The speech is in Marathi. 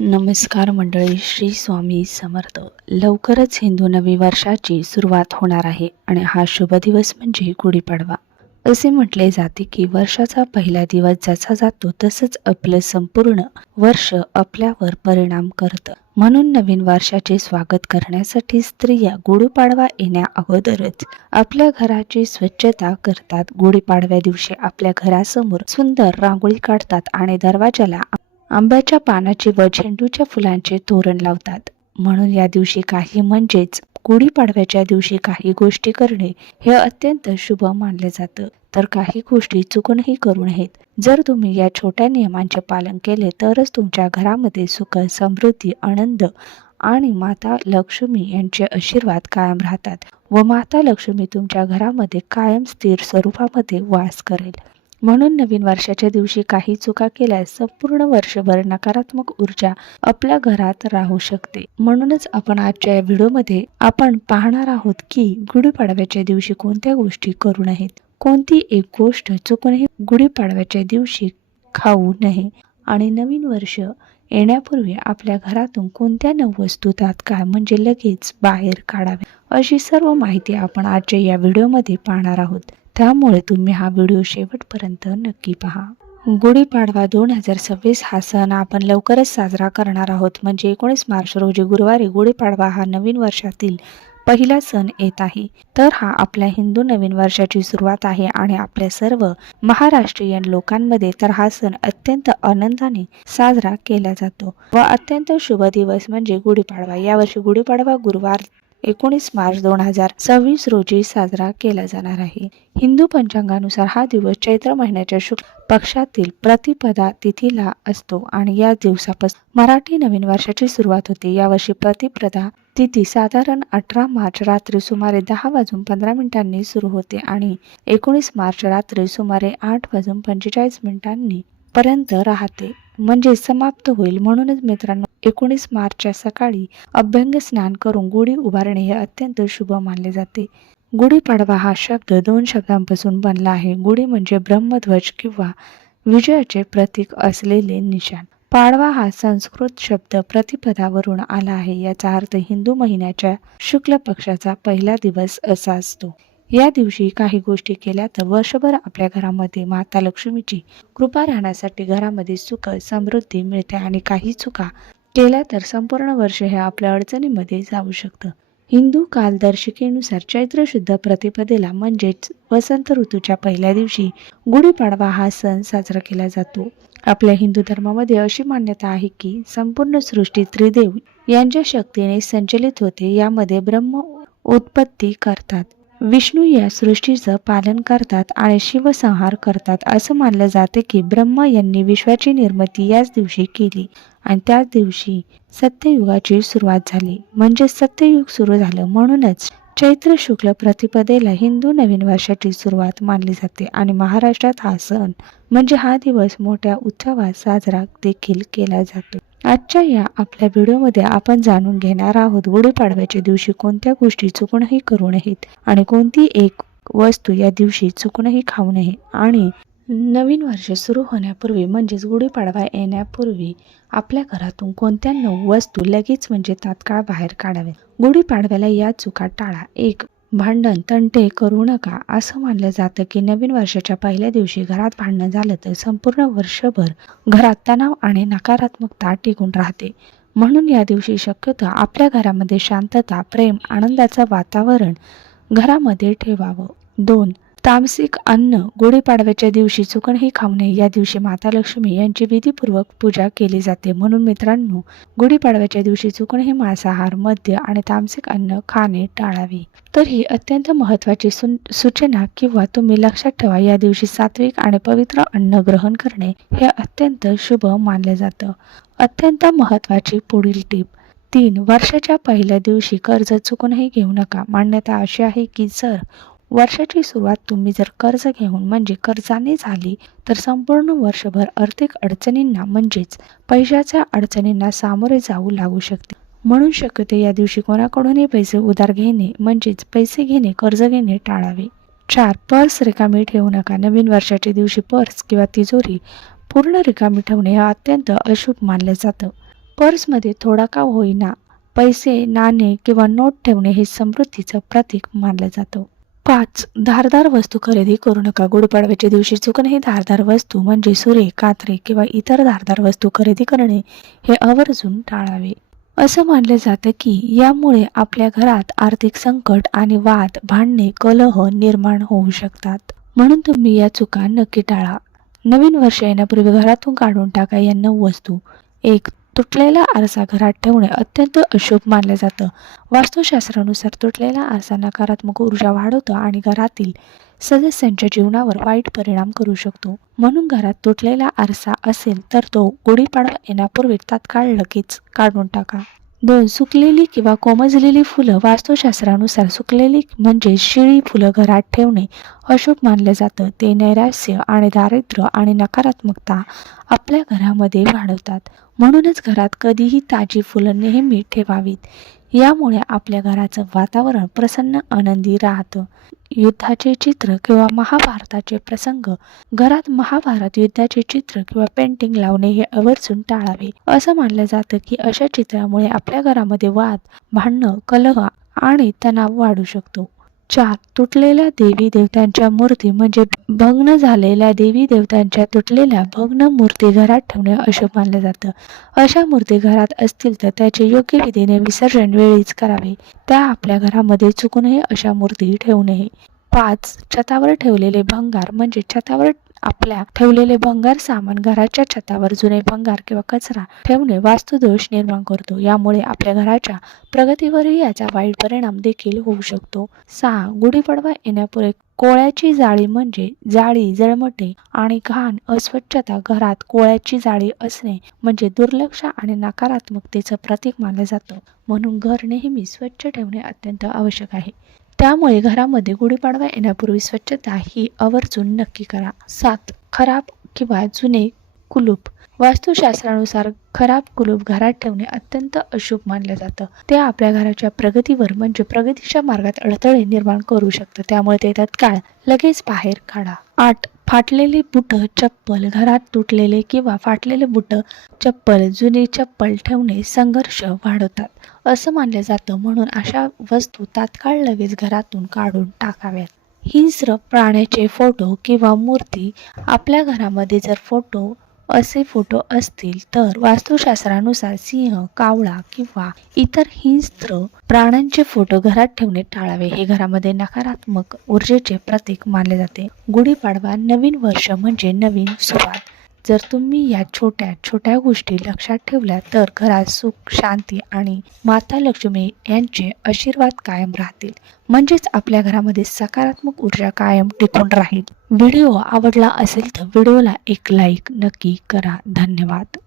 नमस्कार मंडळी, श्री स्वामी समर्थ. लवकरच हिंदू नवी वर्षाची सुरुवात होणार आहे आणि हा शुभ दिवस म्हणजे गुढीपाडवा. असे म्हटले जाते की वर्षाचा पहिला दिवस जसा जातो तसंच आपलं संपूर्ण वर्ष आपल्यावर परिणाम करतं. म्हणून नवीन वर्षाचे स्वागत करण्यासाठी स्त्रिया गुढीपाडवा येण्या अगोदरच आपल्या घराची स्वच्छता करतात. गुढीपाडव्या दिवशी आपल्या घरासमोर सुंदर रांगोळी काढतात आणि दरवाजाला आंब्याच्या पानाचे व झेंडूच्या फुलांचे तोरण लावतात. म्हणून या दिवशी म्हणजेच गुढीपाडव्याच्या दिवशी काही गोष्टी करणे हे अत्यंत शुभ मानले जातं. तर काही गोष्टी चुकूनही करू नयेत. जर तुम्ही या छोट्या नियमांचे पालन केले तरच तुमच्या घरामध्ये सुख, समृद्धी, आनंद आणि माता लक्ष्मी यांचे आशीर्वाद कायम राहतात व माता लक्ष्मी तुमच्या घरामध्ये कायम स्थिर स्वरूपामध्ये वास करेल. म्हणून नवीन वर्षाच्या दिवशी काही चुका केल्यास संपूर्ण वर्षभर नकारात्मक ऊर्जा आपल्या घरात राहू शकते. म्हणूनच आपण आजच्या या व्हिडिओमध्ये आपण पाहणार आहोत की गुढीपाडव्याच्या दिवशी कोणत्या गोष्टी करू नयेत. कोणती एक गोष्ट चुकूनही गुढीपाडव्याच्या दिवशी खाऊ नये आणि नवीन वर्ष येण्यापूर्वी आपल्या घरातून कोणत्या 9 वस्तू तात्काळ म्हणजे लगेच बाहेर काढाव्या, अशी सर्व माहिती आपण आजच्या या व्हिडिओमध्ये पाहणार आहोत. त्यामुळे तुम्ही हा व्हिडिओ शेवटपर्यंत नक्की पहा. गुढीपाडवा 2026 हा सण आपण लवकरच साजरा करणार आहोत. म्हणजे 19 मार्च रोजी गुरुवारी गुढीपाडवा हा नवीन वर्षातील पहिला सण येत आहे. तर हा आपल्या हिंदू नवीन वर्षाची सुरुवात आहे आणि आपल्या सर्व महाराष्ट्रीयन लोकांमध्ये तर हा सण अत्यंत आनंदाने साजरा केला जातो व अत्यंत शुभ दिवस म्हणजे गुढीपाडवा. यावर्षी गुढीपाडवा गुरुवार 19 मार्च 2026 रोजी साजरा केला जाणार आहे. हिंदू पंचांगानुसार हा दिवस चैत्र महिन्याच्या शुक्ल पक्षातील प्रतिपदा तिथीला असतो आणि या दिवसापासून मराठी नवीन वर्षाची सुरुवात होते. यावर्षी प्रतिपदा तिथी साधारण 18 मार्च रात्री सुमारे 10:15 सुरू होते आणि 19 मार्च रात्री सुमारे 8:45 पर्यंत राहते म्हणजे समाप्त होईल. म्हणूनच मित्रांनो, 19 मार्चच्या सकाळी अभ्यंग स्नान करून गुढी उभारणे हे अत्यंत शुभ मानले जाते. गुढीपाडवा हा शब्द 2 शब्दांपासून बनला आहे. गुढी म्हणजे ब्रह्मध्वज किंवा विजयाचे प्रतीक असलेले निशाण. पाडवा हा संस्कृत शब्द प्रतिपदावरून आला आहे. याचा अर्थ हिंदू महिन्याच्या शुक्ल पक्षाचा पहिला दिवस असा असतो. या दिवशी काही गोष्टी केल्या तर वर्षभर आपल्या घरामध्ये माता लक्ष्मीची कृपा राहण्यासाठी घरामध्ये सुख, समृद्धी मिळते आणि काही चुका केल्या तर संपूर्ण वर्ष हे आपल्या अडचणीमध्ये जाऊ शकतं. हिंदू कालदर्शिकेनुसार चैत्र शुद्ध प्रतिपदेला म्हणजेच वसंत ऋतूच्या पहिल्या दिवशी गुढीपाडवा हा सण साजरा केला जातो. आपल्या हिंदू धर्मामध्ये अशी मान्यता आहे की संपूर्ण सृष्टी त्रिदेव यांच्या शक्तीने संचलित होते. यामध्ये ब्रह्म उत्पत्ती करतात, विष्णू या सृष्टीचं पालन करतात आणि शिव संहार करतात. असं मानलं जाते की ब्रह्मा यांनी विश्वाची निर्मिती याच दिवशी केली आणि त्याच दिवशी सत्ययुगाची सुरुवात झाली म्हणजे सत्ययुग सुरू झालं. म्हणूनच चैत्र शुक्ल प्रतिपदेला हिंदू नवीन वर्षाची सुरुवात मानली जाते आणि महाराष्ट्रात हा सण म्हणजे हा दिवस मोठ्या उत्सवात साजरा देखील केला जातो. आजच्या या आपल्या व्हिडिओमध्ये आपण जाणून घेणार आहोत गुढीपाडव्याच्या दिवशी कोणत्या गोष्टी चुकूनही करू नयेत आणि कोणती एक वस्तू या दिवशी चुकूनही खाऊ नये आणि नवीन वर्ष सुरू होण्यापूर्वी म्हणजेच गुढीपाडवा येण्यापूर्वी आपल्या घरातून कोणत्या 9 वस्तू लगेच म्हणजे तात्काळ बाहेर काढाव्या. गुढीपाडव्याला या चुका टाळा. 1. भांडण तंटे करू नका. असं मानलं जातं की नवीन वर्षाच्या पहिल्या दिवशी घरात भांडण झालं तर संपूर्ण वर्षभर घरात तणाव आणि नकारात्मकता टिकून राहते. म्हणून या दिवशी शक्यतो आपल्या घरामध्ये शांतता, प्रेम, आनंदाचं वातावरण घरामध्ये ठेवावं. 2. तामसिक अन्न गुढीपाडव्याच्या दिवशी चुकूनही खाऊ नये. या दिवशी माता लक्ष्मी यांची विधीपूर्वक पूजा केली जाते. म्हणून मित्रांनो, गुढीपाडव्याच्या दिवशी चुकूनही मांसाहार, मद्य आणि तामसिक अन्न खाणे टाळावे. तर ही अत्यंत महत्त्वाची सूचना किंवा तुम्ही लक्षात ठेवा. या दिवशी सात्विक आणि पवित्र अन्न ग्रहण करणे हे अत्यंत शुभ मानले जातं. अत्यंत महत्त्वाची पुढील टीप. 3. वर्षाच्या पहिल्या दिवशी कर्ज चुकूनही घेऊ नका. मान्यता अशी आहे की जर वर्षाची सुरुवात तुम्ही जर कर्ज घेऊन म्हणजे कर्जाने झाली तर संपूर्ण वर्षभर आर्थिक अडचणींना म्हणजेच पैशाच्या अडचणींना सामोरे जाऊ लागू शकते. म्हणून शक्यतो या दिवशी कोणाकडूनही पैसे उधार घेणे म्हणजेच पैसे घेणे, कर्ज घेणे टाळावे. 4. पर्स रिकामी ठेवू नका. नवीन वर्षाच्या दिवशी पर्स किंवा तिजोरी पूर्ण रिकामी ठेवणे हे अत्यंत अशुभ मानलं जातं. पर्समध्ये थोडा का होईना पैसे, नाणे किंवा नोट ठेवणे हे समृद्धीचं प्रतीक मानलं जातं. 5. धारदार वस्तू खरेदी करू नका. गुढीपाडव्याच्या दिवशी चुकूनही धारदार वस्तू म्हणजे सुरे, कात्रे किंवा इतर धारदार वस्तू खरेदी करणे हे आवर्जून टाळावे. असं मानलं जातं की यामुळे आपल्या घरात आर्थिक संकट आणि वाद, भांडणे, कलह निर्माण होऊ शकतात. म्हणून तुम्ही या चुका नक्की टाळा. नवीन वर्ष येण्यापूर्वी घरातून काढून टाका या 9 वस्तू. 1. तुटलेला आरसा घरात ठेवणे अत्यंत अशुभ मानलं जातं. वास्तुशास्त्रानुसार तुटलेला आरसा नकारात्मक ऊर्जा वाढवतो आणि घरातील सदस्यांच्या जीवनावर वाईट परिणाम करू शकतो. म्हणून घरात तुटलेला आरसा असेल तर तो गुढीपाडवा येण्यापूर्वी तात्काळ लगेच काढून टाका. 2. सुकलेली किंवा कोमजलेली फुलं. वास्तुशास्त्रानुसार सुकलेली म्हणजे शिळी फुलं घरात ठेवणे अशुभ मानलं जातं. ते नैराश्य आणि दारिद्र्य आणि नकारात्मकता आपल्या घरामध्ये वाढवतात. म्हणूनच घरात कधीही ताजी फुलं नेहमी ठेवावीत. यामुळे आपल्या घराचं वातावरण प्रसन्न, आनंदी राहतं. युद्धाचे चित्र किंवा महाभारताचे प्रसंग. घरात महाभारत युद्धाचे चित्र किंवा पेंटिंग लावणे हे आवर्जून टाळावे. असं मानलं जातं की अशा चित्रामुळे आपल्या घरामध्ये वाद, भांडणं, कलह आणि तणाव वाढू शकतो. 4. तुटलेल्या देवी देवतांच्या मूर्ती म्हणजे भग्न झालेल्या देवी देवतांच्या तुटलेल्या भग्न मूर्ती घरात ठेवणे अशुभ मानलं जातं. अशा मूर्ती घरात असतील तर त्याचे योग्य विधीने विसर्जन वेळीच करावे. त्या आपल्या घरामध्ये चुकूनही अशा मूर्ती ठेवू नये. 5. छतावर ठेवलेले भंगार म्हणजे छतावर आपल्या ठेवलेले भंगार सामान. घराच्या छतावर जुने भंगार किंवा कचरा ठेवणे वास्तुदोष निर्माण करतो. यामुळे आपल्या घराच्या प्रगतीवरही याचा वाईट परिणाम देखील होऊ शकतो. 6. गुढीपाडवा येण्यापूर्वी कोळ्याची जाळी म्हणजे जाळी जळमटे आणि घाण, अस्वच्छता. घरात कोळ्याची जाळी असणे म्हणजे दुर्लक्ष आणि नकारात्मकतेचं प्रतीक मानलं जातं. म्हणून घर नेहमी स्वच्छ ठेवणे अत्यंत आवश्यक आहे. त्यामुळे घरामध्ये गुढीपाडवा येण्यापूर्वी स्वच्छता ही आवर्जून नक्की करा. 7. खराब किंवा जुने कुलूप. वास्तुशास्त्रानुसार खराब कुलूप घरात ठेवणे अत्यंत अशुभ मानलं जातं. ते आपल्या घराच्या प्रगतीवर म्हणजे प्रगतीच्या मार्गात अडथळे निर्माण करू शकतं. त्यामुळे ते तत्काळ लगेच बाहेर काढा. 8. फाटलेले बूट चप्पल. घरात तुटलेले किंवा फाटलेले बूट चप्पल, जुनी चप्पल ठेवणे संघर्ष वाढवतात असं मानलं जातं. म्हणून अशा वस्तू तात्काळ लगेच घरातून काढून टाकाव्यात. हिंस्र प्राण्याचे फोटो किंवा मूर्ती. आपल्या घरामध्ये जर असे फोटो असतील तर वास्तुशास्त्रानुसार सिंह, कावळा किंवा इतर हिंस्र प्राण्यांचे फोटो घरात ठेवणे टाळावे. हे घरामध्ये नकारात्मक ऊर्जेचे प्रतीक मानले जाते. गुढीपाडवा नवीन वर्ष म्हणजे नवीन सुरुवात. जर तुम्ही या छोट्या छोट्या गोष्टी लक्षात ठेवल्या तर घरात सुख, शांती आणि माता लक्ष्मी यांचे आशीर्वाद कायम राहतील. म्हणजेच आपल्या घरामध्ये सकारात्मक ऊर्जा कायम टिकून राहील. व्हिडिओ आवडला असेल तर व्हिडिओला एक लाईक नक्की करा. धन्यवाद.